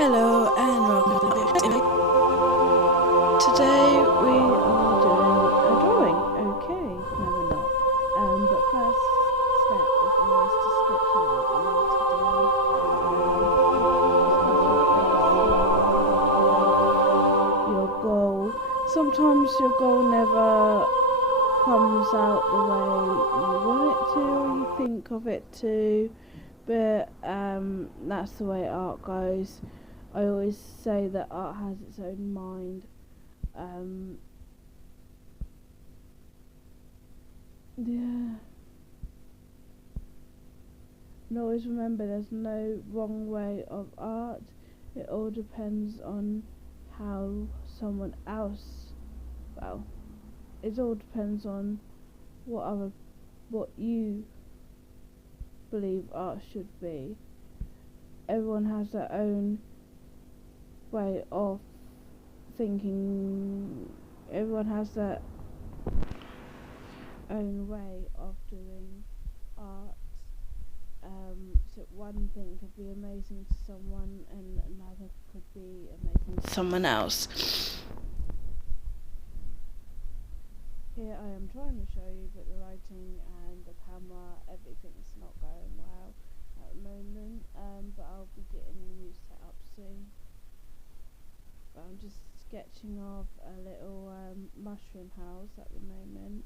Hello and welcome to the video. Today we are doing a drawing. Okay, no we're not. But first step is always to sketch out what you want to do. Your goal. Sometimes your goal never comes out the way you want it to or you think of it to. But that's the way art goes. I always say that art has its own mind. Yeah. And always remember there's no wrong way of art. It all depends on how someone else, well, it all depends on what you believe art should be. Everyone has their own way of thinking. Everyone has their own way of doing art. So one thing could be amazing to someone and another could be amazing to someone else. Here I am trying to show you, but the lighting and the camera, everything's not going well at the moment. But I'll be getting a new setup soon. But I'm just sketching of a little mushroom house at the moment.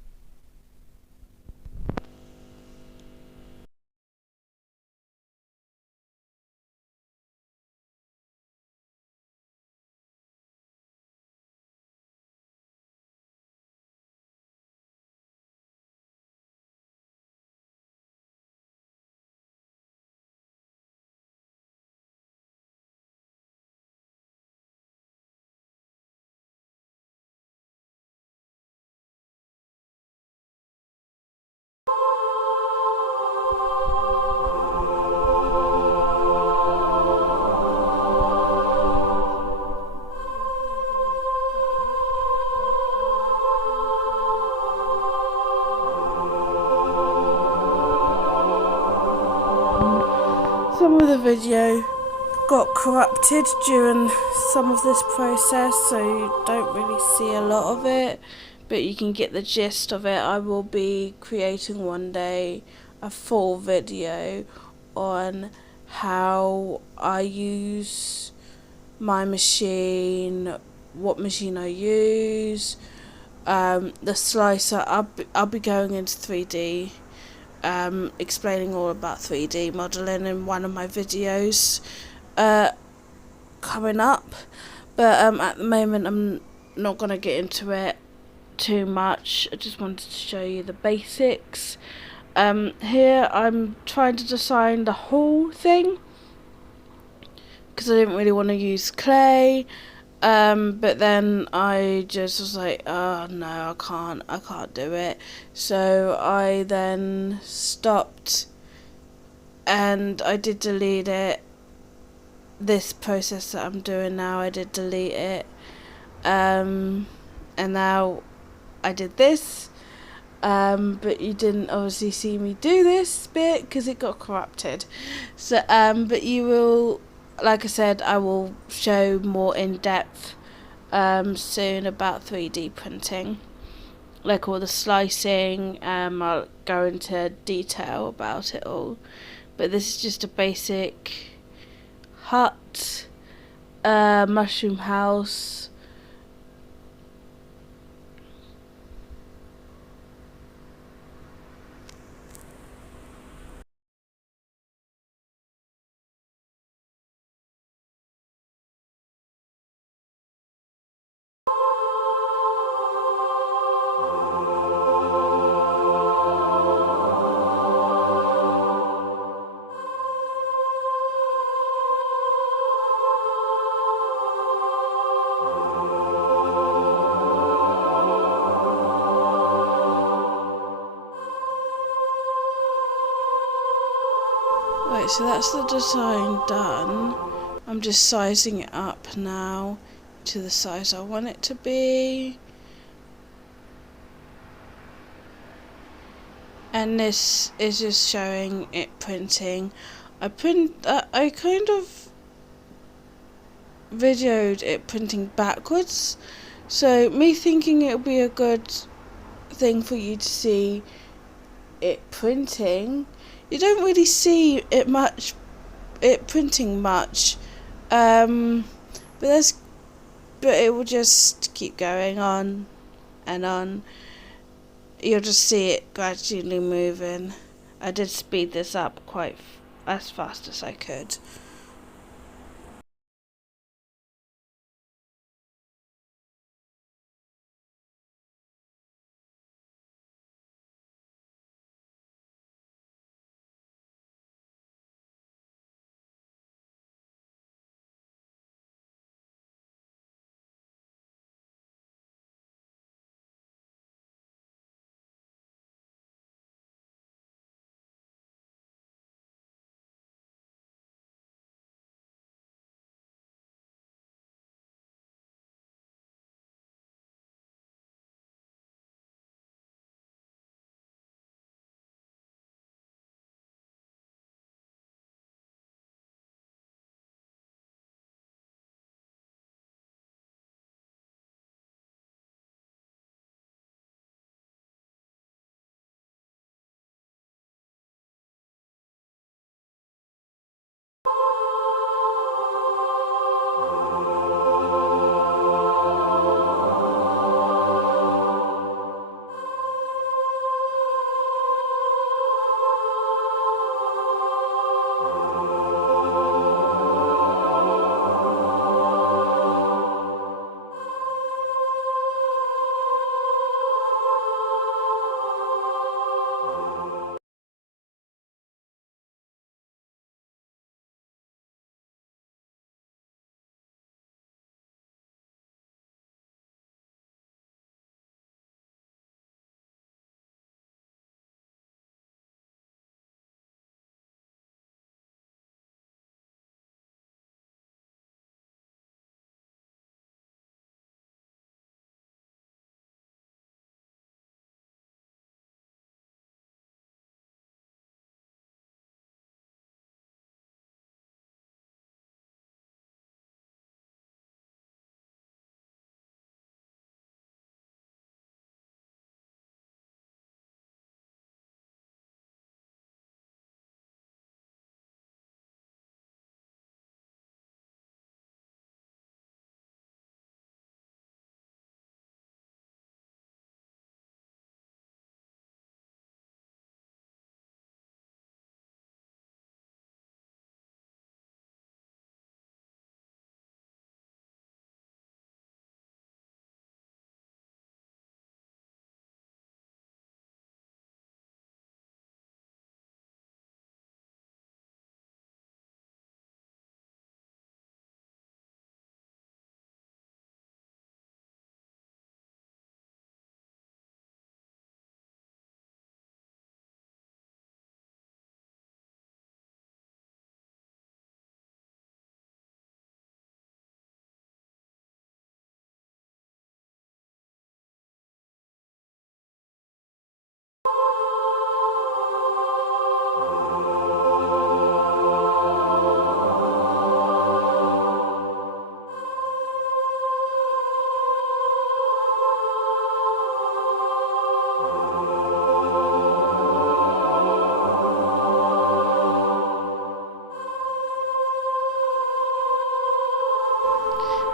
Some of the video got corrupted during some of this process, so you don't really see a lot of it, but you can get the gist of it. I will be creating one day a full video on how I use my machine, what machine I use, the slicer. I'll be going into 3D, explaining all about 3D modelling in one of my videos coming up. But at the moment I'm not going to get into it too much. I just wanted to show you the basics. Here I'm trying to design the whole thing because I didn't really want to use clay. But then I just was like, oh no, I can't do it. So I then stopped and I did delete it. This process that I'm doing now, I did delete it. And now I did this. But you didn't obviously see me do this bit because it got corrupted. So, but you will, like I said, I will show more in depth soon about 3D printing, like all the slicing. I'll go into detail about it all, but this is just a basic hut, mushroom house. Right, so that's the design done. I'm just sizing it up now to the size I want it to be. And this is just showing it printing. I kind of videoed it printing backwards, so me thinking it would be a good thing for you to see it printing. You don't really see it printing much, but it will just keep going on and on. You'll just see it gradually moving. I did speed this up quite as fast as I could.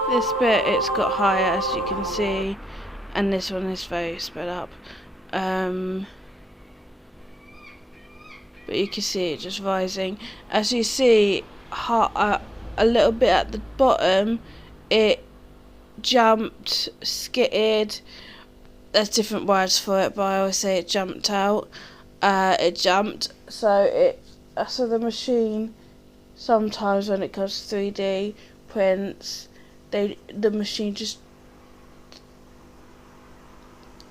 This bit, it's got higher, as you can see, and this one is very sped up. But you can see it just rising. As you see, a little bit at the bottom, it jumped, skittered. There's different words for it, but I always say it jumped out. It jumped, so the machine, sometimes when it goes 3D prints, the machine just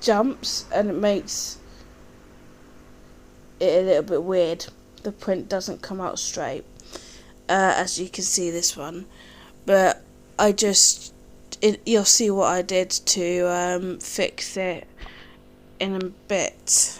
jumps and it makes it a little bit weird. The print doesn't come out straight, as you can see this one. But you'll see what I did to fix it in a bit.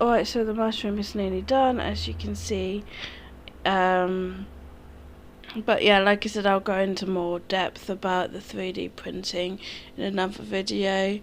Alright, so the mushroom is nearly done, as you can see. But yeah, like I said, I'll go into more depth about the 3D printing in another video.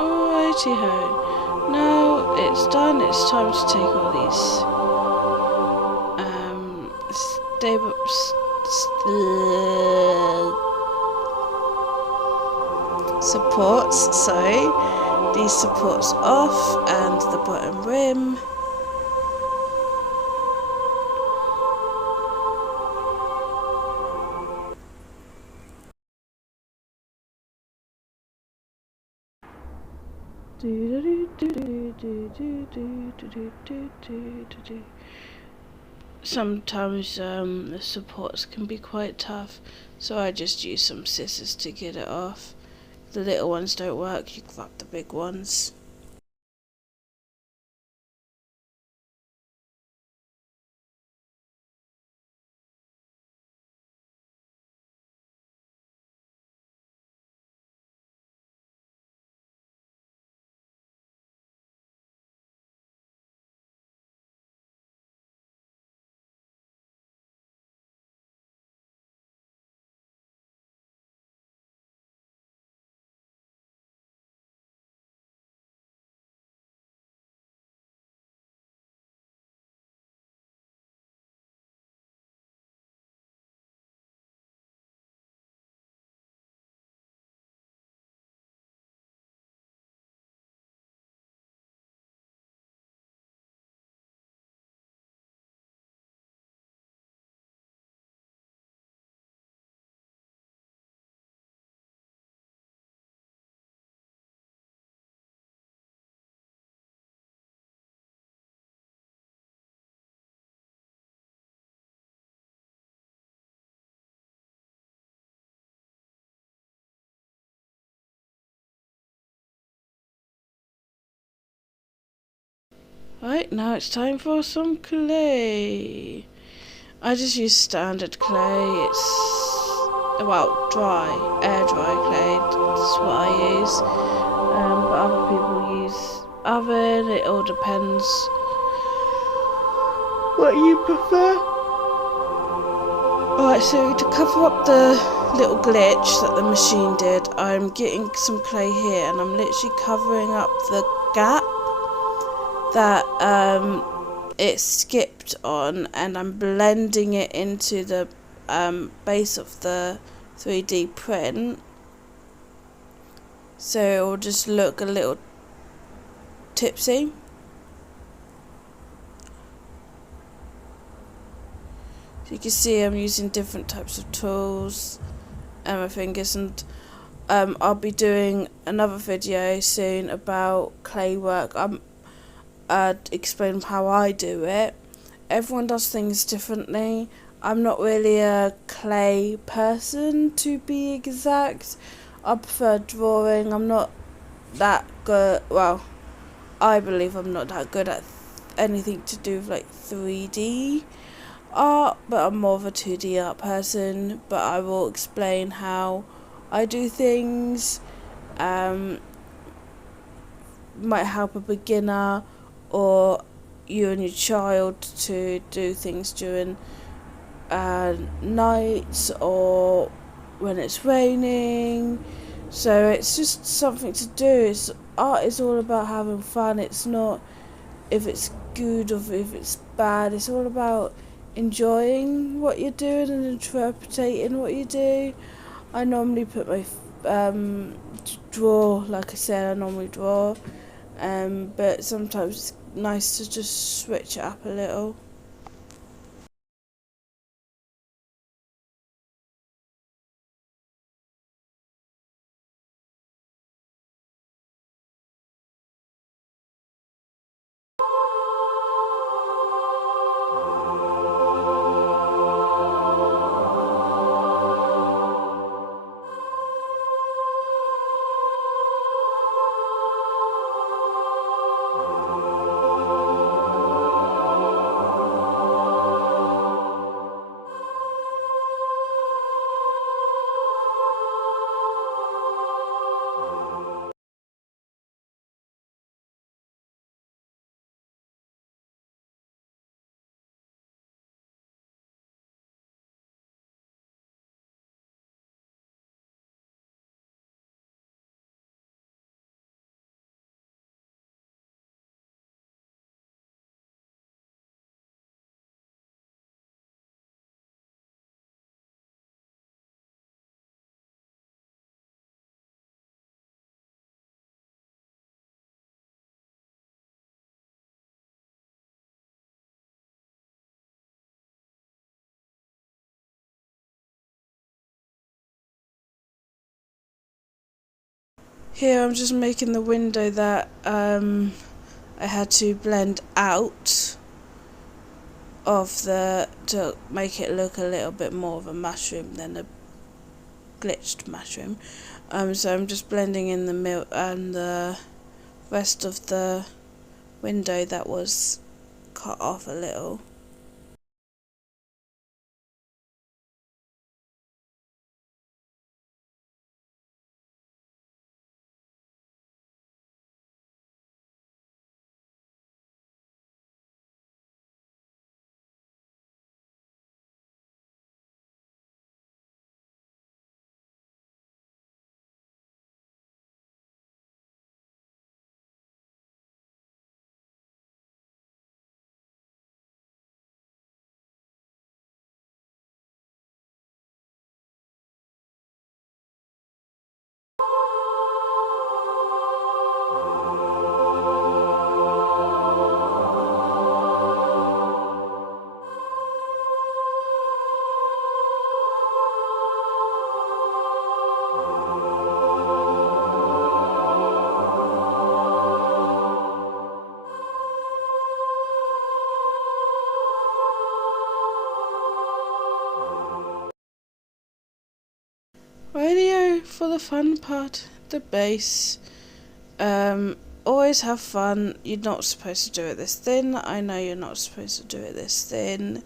Alrighty ho. Now it's done, it's time to take all these supports, these supports off and the bottom rim. Sometimes the supports can be quite tough, so I just use some scissors to get it off. If the little ones don't work, you grab the big ones. Right, now it's time for some clay. I just use standard clay. It's, well, air dry clay. That's what I use. But other people use oven. It all depends what you prefer. Alright, so to cover up the little glitch that the machine did, I'm getting some clay here and I'm literally covering up the gap that it skipped on, and I'm blending it into the base of the 3D print, so it will just look a little tipsy. So you can see I'm using different types of tools and my fingers, and I'll be doing another video soon about clay work. Explain how I do it. Everyone does things differently. I'm not really a clay person, to be exact. I prefer drawing. I'm not that good. Well, I believe I'm not that good at anything to do with like 3D art, but I'm more of a 2D art person. But I will explain how I do things. Might help a beginner or you and your child to do things during nights or when it's raining. So it's just something to do. Art is all about having fun. It's not if it's good or if it's bad. It's all about enjoying what you're doing and interpreting what you do. I normally put my draw, like I said, I normally draw, but sometimes it's nice to just switch it up a little. Here I'm just making the window that I had to blend out of to make it look a little bit more of a mushroom than a glitched mushroom. So I'm just blending in the milk and the rest of the window that was cut off a little. Radio for the fun part, the bass. Always have fun. You're not supposed to do it this thin. I know you're not supposed to do it this thin.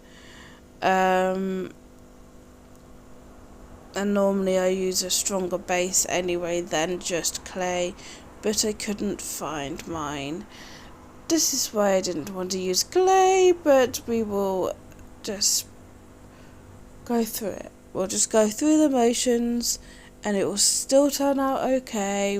And normally I use a stronger base anyway than just clay, but I couldn't find mine. This is why I didn't want to use clay, but we will just go through it. We'll just go through the motions and it will still turn out okay.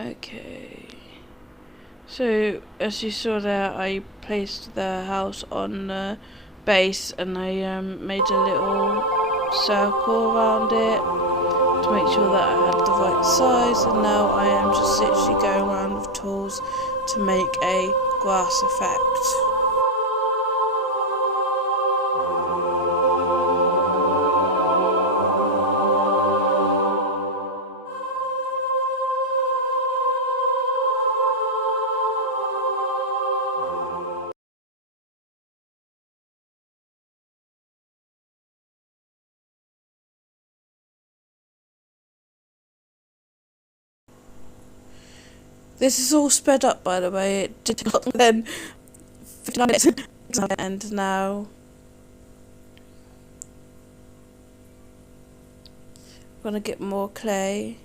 Okay. So, as you saw there, I placed the house on the base and I made a little circle around it to make sure that I had the right size, and now I am just literally going around with tools to make a grass effect. This is all sped up, by the way. It did take longer than 59 minutes. And now I'm going to get more clay.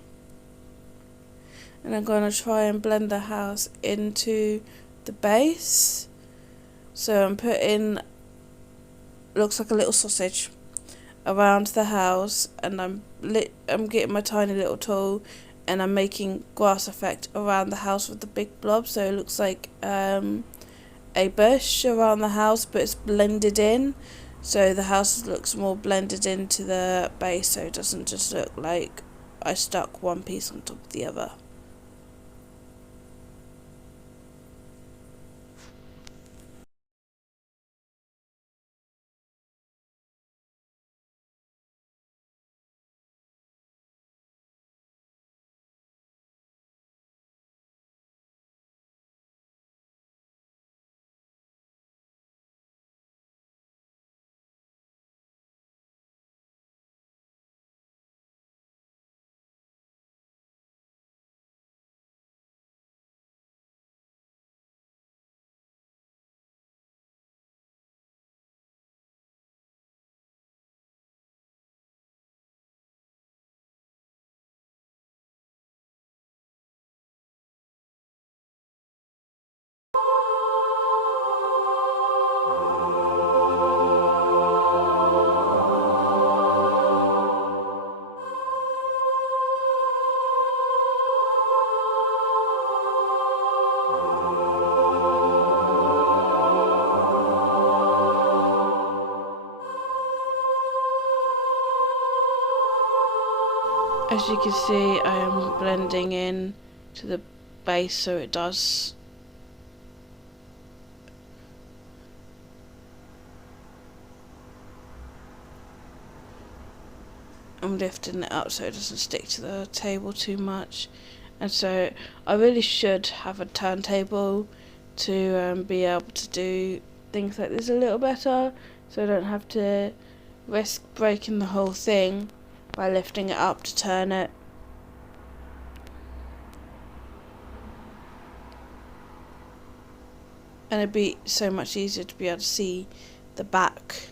And I'm going to try and blend the house into the base. So I'm putting, looks like a little sausage, around the house. And I'm getting my tiny little tool and I'm making grass effect around the house with the big blob, so it looks like a bush around the house, but it's blended in, so the house looks more blended into the base, so it doesn't just look like I stuck one piece on top of the other. As you can see, I am blending in to the base, so it does. I'm lifting it up so it doesn't stick to the table too much, and so I really should have a turntable to be able to do things like this a little better, so I don't have to risk breaking the whole thing by lifting it up to turn it. And it'd be so much easier to be able to see the back.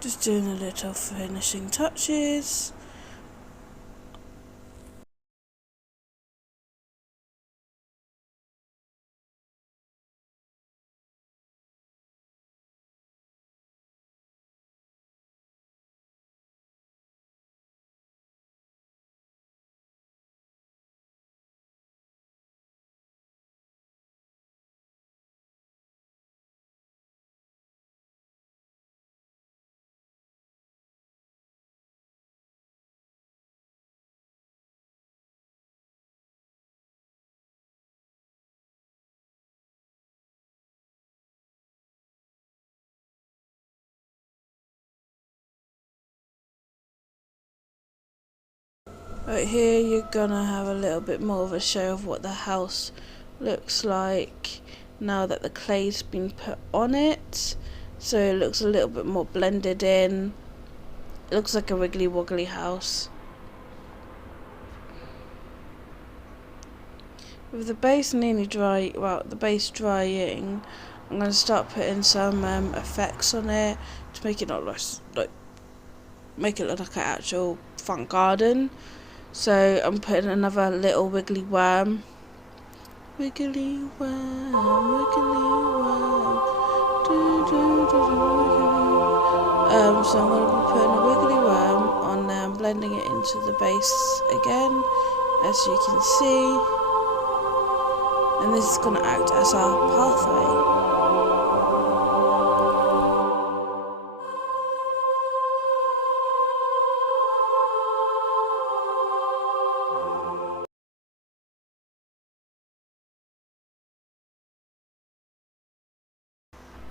Just doing a little finishing touches. Right here you're gonna have a little bit more of a show of what the house looks like now that the clay's been put on it. So it looks a little bit more blended in. It looks like a wiggly woggly house. With the base nearly dry, well, the base drying, I'm going to start putting some effects on it to make it not like make it look like an actual front garden. So I'm putting another little wiggly worm. Wiggly worm, wiggly worm. So I'm going to be putting a wiggly worm on there and blending it into the base again, as you can see. And this is going to act as our pathway.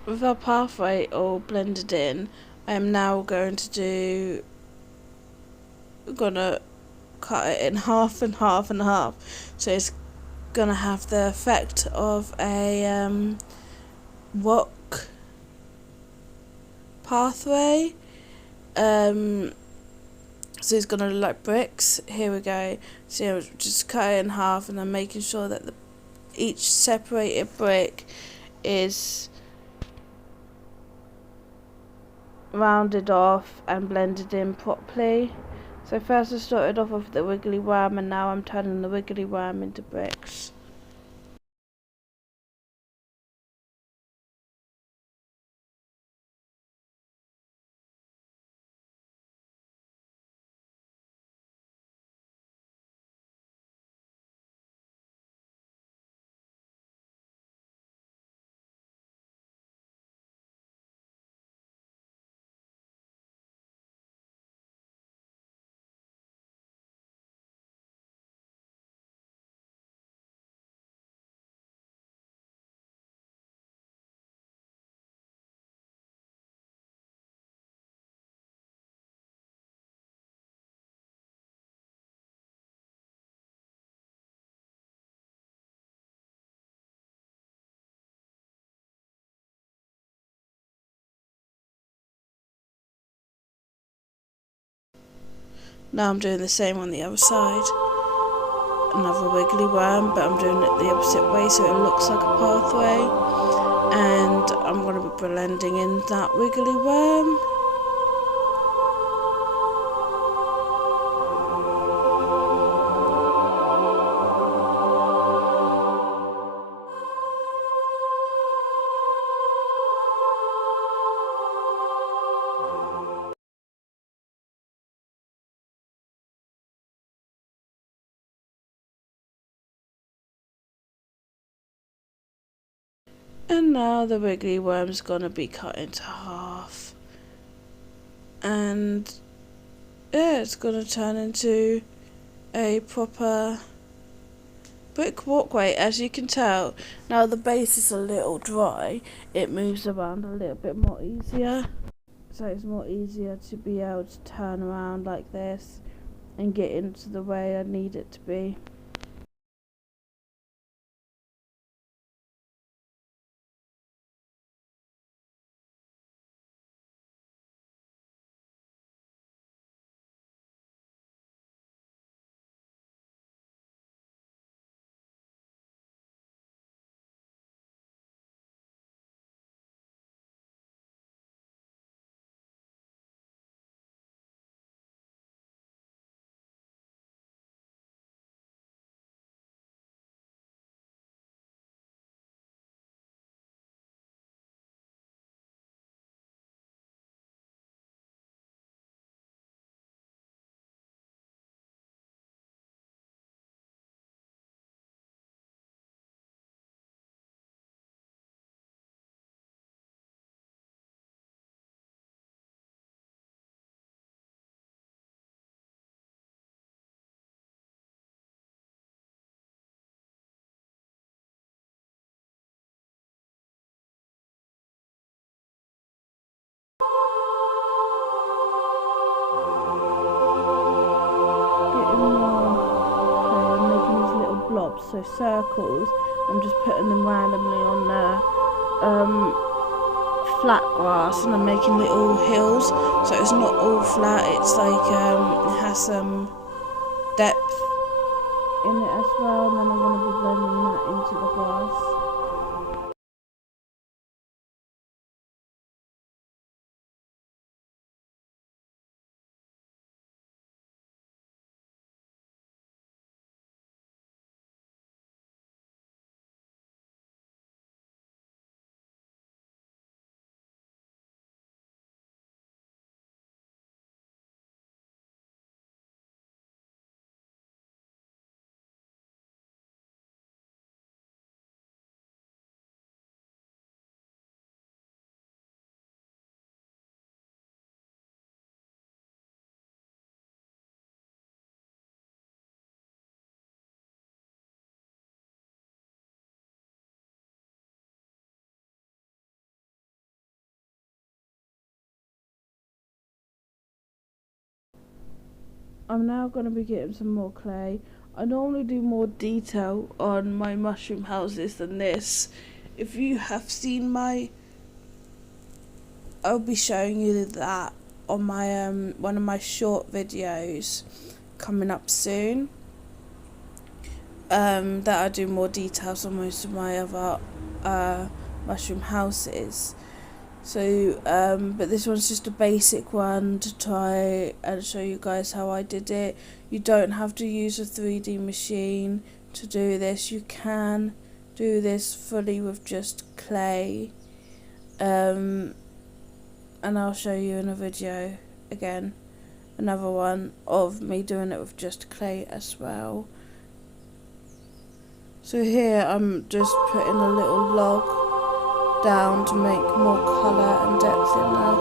With our pathway all blended in, I am now going to gonna cut it in half and half and half. So it's gonna have the effect of a walk pathway. So it's gonna look like bricks. Here we go. So just cut it in half and then making sure that each separated brick is rounded off and blended in properly. So first I started off with the wiggly worm and now I'm turning the wiggly worm into bricks. Now I'm doing the same on the other side. Another wiggly worm, but I'm doing it the opposite way so it looks like a pathway. And I'm going to be blending in that wiggly worm. And now the wiggly worm's gonna be cut into half. And yeah, it's gonna turn into a proper brick walkway. As you can tell, now the base is a little dry, it moves around a little bit more easier. So it's more easier to be able to turn around like this and get into the way I need it to be. knobs, so circles. I'm just putting them randomly on flat grass, and I'm making little hills, so it's not all flat. It's like it has some depth in it as well, and then I'm going to be blending that into the grass. I'm now going to be getting some more clay. I normally do more detail on my mushroom houses than this. If you have seen I'll be showing you that on my one of my short videos coming up soon. That I do more details on most of my other mushroom houses. So, but this one's just a basic one to try and show you guys how I did it. You don't have to use a 3D machine to do this. You can do this fully with just clay. And I'll show you in a video again, another one of me doing it with just clay as well. So here I'm just putting a little log down to make more colour and depth in there.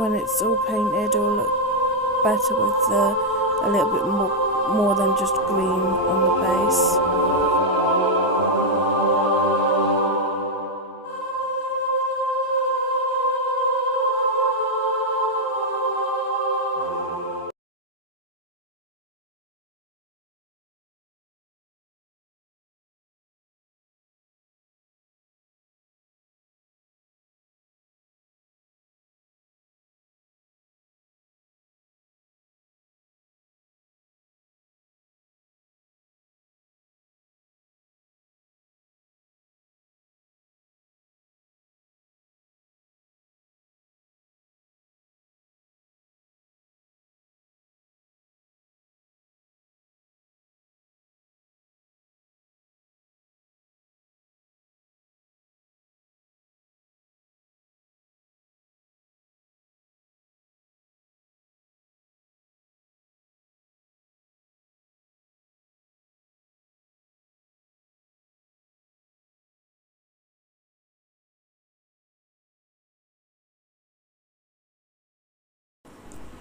When it's all painted, it'll look better with a little bit more than just green on the base.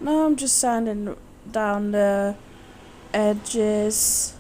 Now I'm just sanding down the edges.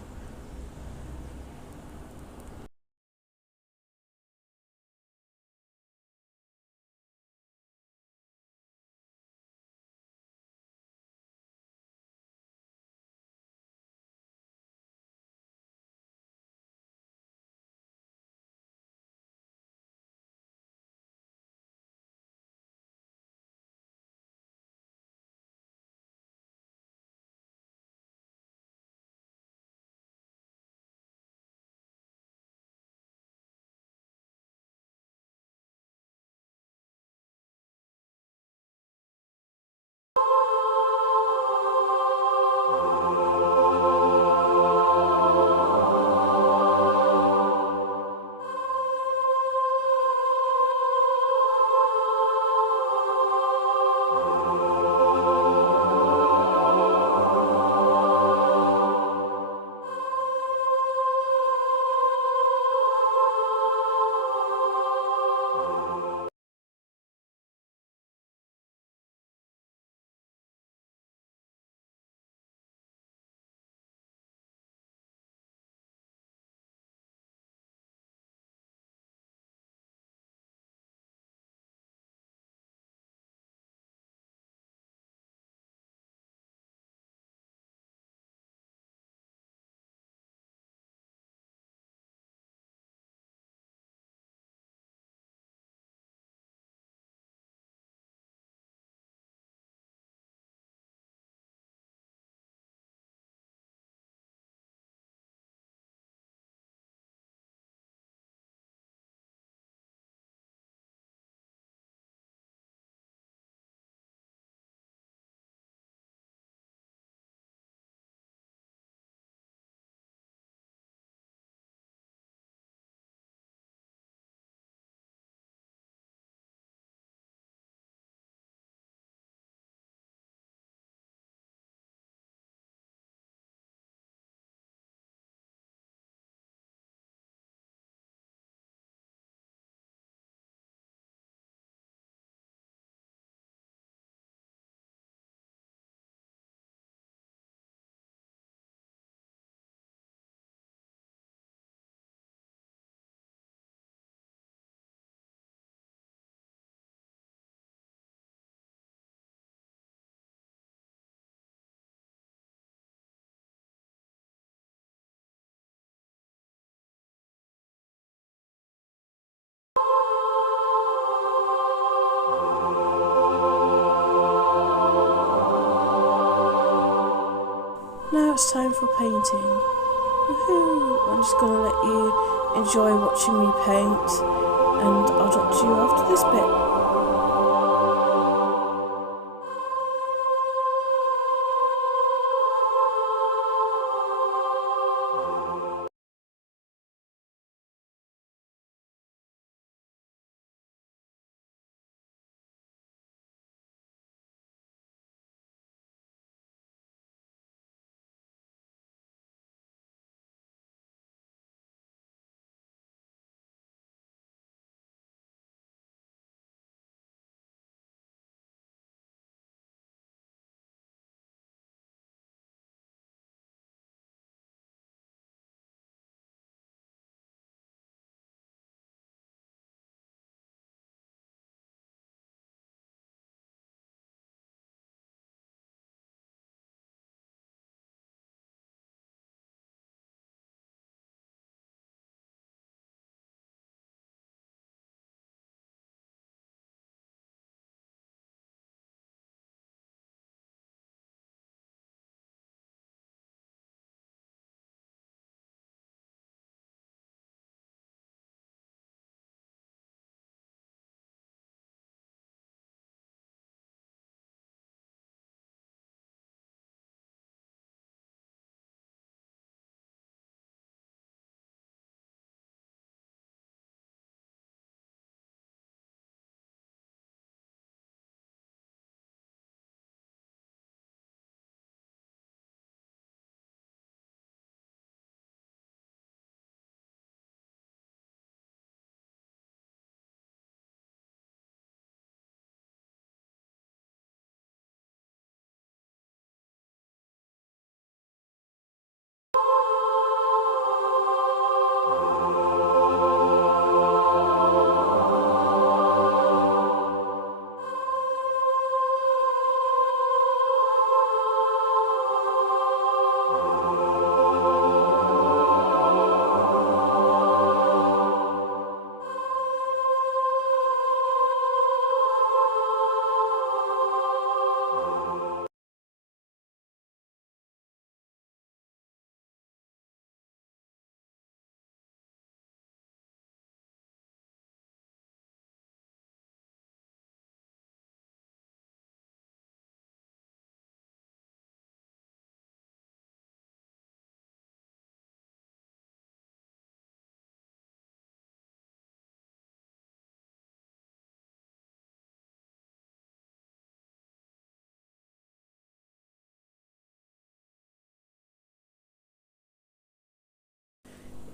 Now it's time for painting. Woohoo! I'm just gonna let you enjoy watching me paint, and I'll talk to you after this bit.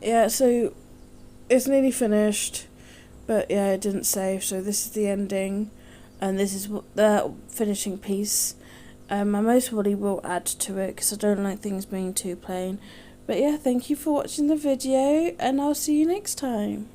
Yeah, so it's nearly finished, but yeah, it didn't save, so this is the ending, and this is the finishing piece. I most probably will add to it because I don't like things being too plain. But yeah, thank you for watching the video, and I'll see you next time.